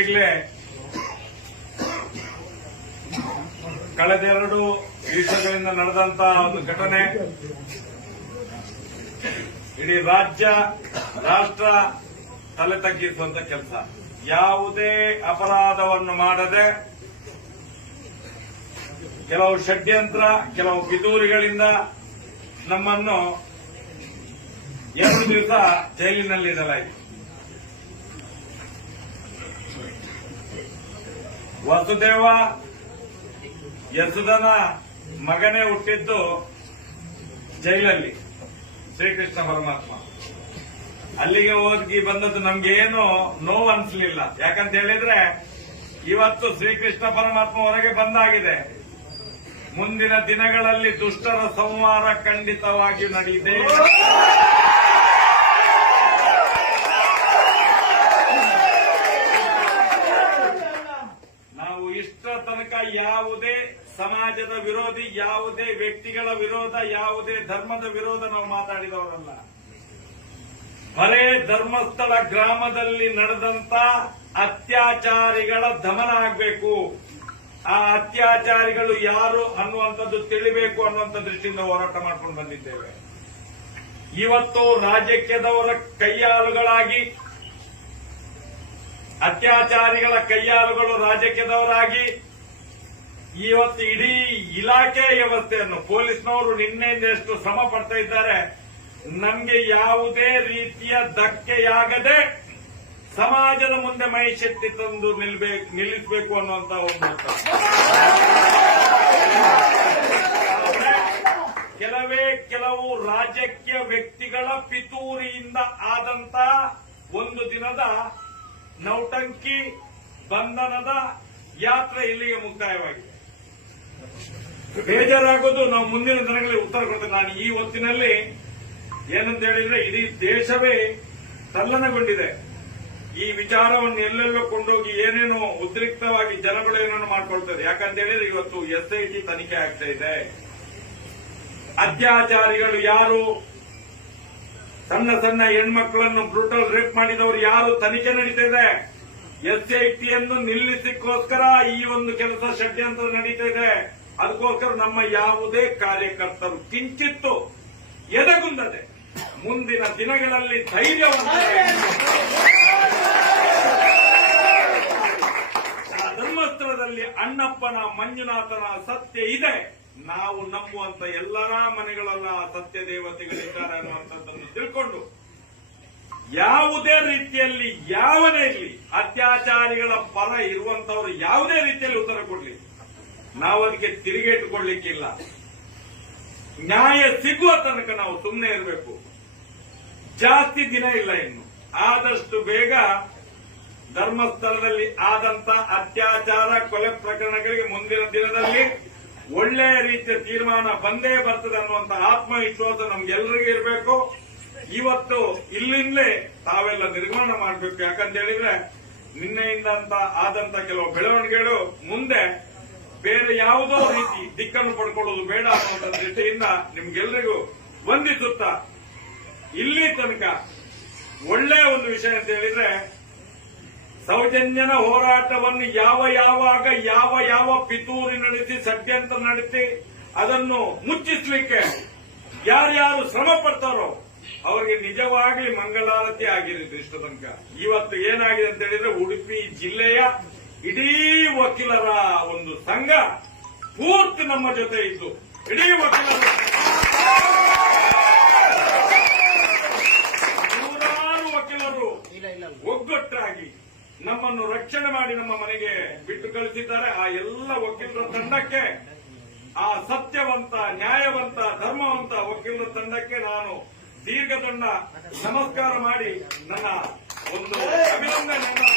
ಈಗಾಗಲೇ ಕಳೆದೆರಡು ದಿವಸಗಳಿಂದ ನಡೆದಂತ ಒಂದು ಘಟನೆ. ಇಡೀ ರಾಜ್ಯ, ರಾಷ್ಟ್ರ ತಲೆ ತಗ್ಗಿಸುವಂತ ಕೆಲಸ. ಯಾವುದೇ ಅಪರಾಧವನ್ನು ಮಾಡದೆ ಕೆಲವು ಷಡ್ಯಂತ್ರ, ಕೆಲವು ಪಿತೂರಿಗಳಿಂದ ನಮ್ಮನ್ನು ಎರಡು ದಿವಸ ಜೈಲಿನಲ್ಲಿಡಲಾಯಿತು ವಸುದೇವ ಯಸುದನ ಮಗನೇ ಹುಟ್ಟಿದ್ದು ಜೈಲಲ್ಲಿ, ಶ್ರೀಕೃಷ್ಣ ಪರಮಾತ್ಮ. ಅಲ್ಲಿಗೆ ಹೋಗಿ ಬಂದದ್ದು ನಮ್ಗೇನು ನೋವು ಅನ್ಸ್ಲಿಲ್ಲ ಯಾಕಂತ ಹೇಳಿದ್ರೆ, ಇವತ್ತು ಶ್ರೀಕೃಷ್ಣ ಪರಮಾತ್ಮ ಹೊರಗೆ ಬಂದಾಗಿದೆ. ಮುಂದಿನ ದಿನಗಳಲ್ಲಿ ದುಷ್ಟರ ಸಂಹಾರ ಖಂಡಿತವಾಗಿ ನಡೆಯಿದೆ ನಾವು ಇಷ್ಟ ತನಕ ಯಾವುದೇ ಸಮಾಜದ ವಿರೋಧಿ, ಯಾವುದೇ ವ್ಯಕ್ತಿಗಳ ವಿರೋಧ, ಯಾವುದೇ ಧರ್ಮದ ವಿರೋಧ ನಾವು ಮಾತಾಡಿದವರಲ್ಲ. ಬರೇ ಧರ್ಮಸ್ಥಳ ಗ್ರಾಮದಲ್ಲಿ ನಡೆದಂತ ಅತ್ಯಾಚಾರಿಗಳ ದಮನ ಆಗಬೇಕು. ಆ ಅತ್ಯಾಚಾರಿಗಳು ಯಾರು ಅನ್ನುವಂಥದ್ದು ತಿಳಿಬೇಕು ಅನ್ನುವಂಥ ದೃಷ್ಟಿಯಿಂದ ಹೋರಾಟ ಮಾಡ್ಕೊಂಡು ಬಂದಿದ್ದೇವೆ. ಇವತ್ತು ರಾಜಕೀಯದವರ ಕೈಯಾಳುಗಳಾಗಿ ಅತ್ಯಾಚಾರಿಗಳ ಕೈಯಾಳುಗಳು ರಾಜಕೀಯದವರಾಗಿ ಇವತ್ತು ಇಡೀ ಇಲಾಖೆ ವ್ಯವಸ್ಥೆಯನ್ನು ಪೊಲೀಸ್ನವರು ನಿನ್ನೆಯಿಂದ ಎಷ್ಟು ಶ್ರಮ ಪಡ್ತಾ ಇದ್ದಾರೆ, ನಮಗೆ ಯಾವುದೇ ರೀತಿಯ ಧಕ್ಕೆಯಾಗದೆ ಸಮಾಜದ ಮುಂದೆ ಮೈಶಕ್ತಿ ತಂದು ನಿಲ್ಬೇಕು, ನಿಲ್ಲಿಸಬೇಕು ಅನ್ನುವಂತ ಒಂದು ಕೆಲವೇ ಕೆಲವು ರಾಜಕೀಯ ವ್ಯಕ್ತಿಗಳ ಪಿತೂರಿಯಿಂದ ಆದಂತ ಒಂದು ದಿನದ ನೌಟಂಕಿ ಬಂಧನದ ಯಾತ್ರೆ ಇಲ್ಲಿಗೆ ಮುಕ್ತಾಯವಾಗಿದೆ. ಬೇಜಾರಾಗೋದು ನಾವು ಮುಂದಿನ ದಿನಗಳಲ್ಲಿ ಉತ್ತರ ಕೊಡ್ತೇವೆ ನಾನು ಈ ಹೊತ್ತಿನಲ್ಲಿ ಏನಂತ ಹೇಳಿದ್ರೆ ಇಡೀ ದೇಶವೇ ತಲ್ಲಣಗೊಂಡಿದೆ. ಈ ವಿಚಾರವನ್ನು ಎಲ್ಲೆಲ್ಲೋ ಕೊಂಡೋಗಿ ಏನೇನೋ ಉದ್ರಿಕ್ತವಾಗಿ ಜನಗಳು ಏನೇನೋ ಮಾಡ್ಕೊಳ್ತಾರೆ. ಯಾಕಂತ ಹೇಳಿದ್ರೆ ಇವತ್ತು ಎಸ್ಐಟಿ ತನಿಖೆ ಆಗ್ತಾ ಇದೆ. ಅತ್ಯಾಚಾರಿಗಳು ಯಾರು ಸಣ್ಣ ಸಣ್ಣ ಹೆಣ್ಮಕ್ಳನ್ನು ಬ್ರೂಟಲ್ ರೇಪ್ ಮಾಡಿದವರು ಯಾರು ತನಿಖೆ ನಡೀತಾ ಇದೆ? ಎಸ್ಐಟಿಯನ್ನು ನಿಲ್ಲಿಸಕ್ಕೋಸ್ಕರ ಈ ಒಂದು ಕೆಲಸ ಷಡ್ಯಂತ್ರ ನಡೀತಾ ಇದೆ. ಅದಕ್ಕೋಸ್ಕರ ನಮ್ಮ ಯಾವುದೇ ಕಾರ್ಯಕರ್ತರು ಕಿಂಚಿತ್ತು ಎದಗುಂದದೆ ಮುಂದಿನ ದಿನಗಳಲ್ಲಿ ಧೈರ್ಯವಂತರಾಗಿ ಆ ಧರ್ಮಸ್ಥಳದಲ್ಲಿ ಅಣ್ಣಪ್ಪನ ಮಂಜುನಾಥನ ಸತ್ಯ ಇದೆ. ನಾವು ನಂಬುವಂತ ಎಲ್ಲರ ಮನೆಗಳಲ್ಲ ಸತ್ಯ ದೇವತೆಗಳಿದ್ದಾರೆ ಅನ್ನುವಂಥದ್ದನ್ನು ತಿಳ್ಕೊಂಡು ಯಾವುದೇ ರೀತಿಯಲ್ಲಿ ಯಾವನೇ ಇರಲಿ, ಅತ್ಯಾಚಾರಿಗಳ ಪರ ಇರುವಂತವರು ಯಾವುದೇ ರೀತಿಯಲ್ಲಿ ಉತ್ತರ ಕೊಡಲಿ. ನಾವು ಅದಕ್ಕೆ ತಿರುಗೇಟುಕೊಳ್ಳಿಕ್ಕಿಲ್ಲ ನ್ಯಾಯ ಸಿಗುವ ತನಕ ನಾವು ಸುಮ್ಮನೆ ಇರಬೇಕು. ಜಾಸ್ತಿ ದಿನ ಇಲ್ಲ ಇನ್ನು. ಆದಷ್ಟು ಬೇಗ ಧರ್ಮಸ್ಥಳದಲ್ಲಿ ಆದಂತ ಅತ್ಯಾಚಾರ, ಕೊಲೆ ಪ್ರಕರಣಗಳಿಗೆ ಮುಂದಿನ ದಿನದಲ್ಲಿ ಒಳ್ಳೆಯ ರೀತಿಯ ತೀರ್ಮಾನ ಬಂದೇ ಬರ್ತದೆ ಅನ್ನುವಂತ ಆತ್ಮವಿಶ್ವಾಸ ನಮ್ಗೆಲ್ಲರಿಗೂ ಇರಬೇಕು. ಇವತ್ತು ಇಲ್ಲಿಂದಲೇ ತಾವೆಲ್ಲ ನಿರ್ಮಾಣ ಮಾಡಬೇಕು. ಯಾಕಂತ ಹೇಳಿದ್ರೆ ನಿನ್ನೆಯಿಂದ ಆದಂತ ಕೆಲವು ಬೆಳವಣಿಗೆಗಳು ಮುಂದೆ ಬೇರೆ ಯಾವುದೋ ರೀತಿ ದಿಕ್ಕನ್ನು ಪಡ್ಕೊಳ್ಳೋದು ಬೇಡ ಅನ್ನುವಂಥ ದೃಷ್ಟಿಯಿಂದ ನಿಮ್ಗೆಲ್ಲರಿಗೂ ವಂದಿಸುತ್ತಾ ಇಲ್ಲಿ ತನಕ ಒಳ್ಳೆಯ ಒಂದು ವಿಷಯ ಅಂತ ಹೇಳಿದ್ರೆ ಸೌಜನ್ಯನ ಹೋರಾಟವನ್ನು ಯಾವ ಯಾವಾಗ ಯಾವ ಯಾವ ಪಿತೂರಿ ನಡೆಸಿ ಷಡ್ಯಂತ್ರ ನಡೆಸಿ ಅದನ್ನು ಮುಚ್ಚಿಸಲಿಕ್ಕೆ ಯಾರ್ಯಾರು ಶ್ರಮ ಪಡ್ತಾರೋ ಅವರಿಗೆ ನಿಜವಾಗಿ ಮಂಗಲಾರತಿ ಆಗಿರಲಿ ಇಷ್ಟು ತನಕ ಇವತ್ತು ಏನಾಗಿದೆ ಅಂತ ಹೇಳಿದ್ರೆ ಉಡುಪಿ ಜಿಲ್ಲೆಯ ಇಡೀ ವಕೀಲರ ಒಂದು ಸಂಘ ಪೂರ್ತಿ ನಮ್ಮ ಜೊತೆ ಇದ್ದು. ಇಡೀ ವಕೀಲರ ನೂರಾರು ವಕೀಲರು ಒಗ್ಗಟ್ಟಾಗಿ ನಮ್ಮನ್ನು ರಕ್ಷಣೆ ಮಾಡಿ ನಮ್ಮ ಮನೆಗೆ ಬಿಟ್ಟು ಕಳಿಸಿದ್ದಾರೆ. ಆ ಎಲ್ಲ ವಕೀಲರ ತಂಡಕ್ಕೆ, ಆ ಸತ್ಯವಂತ, ನ್ಯಾಯವಂತ, ಧರ್ಮವಂತ ವಕೀಲರ ತಂಡಕ್ಕೆ ನಾನು ದೀರ್ಘದಂಡ ನಮಸ್ಕಾರ ಮಾಡಿ ನನ್ನ ಒಂದು ಅಭಿನಂದನೆಯನ್ನು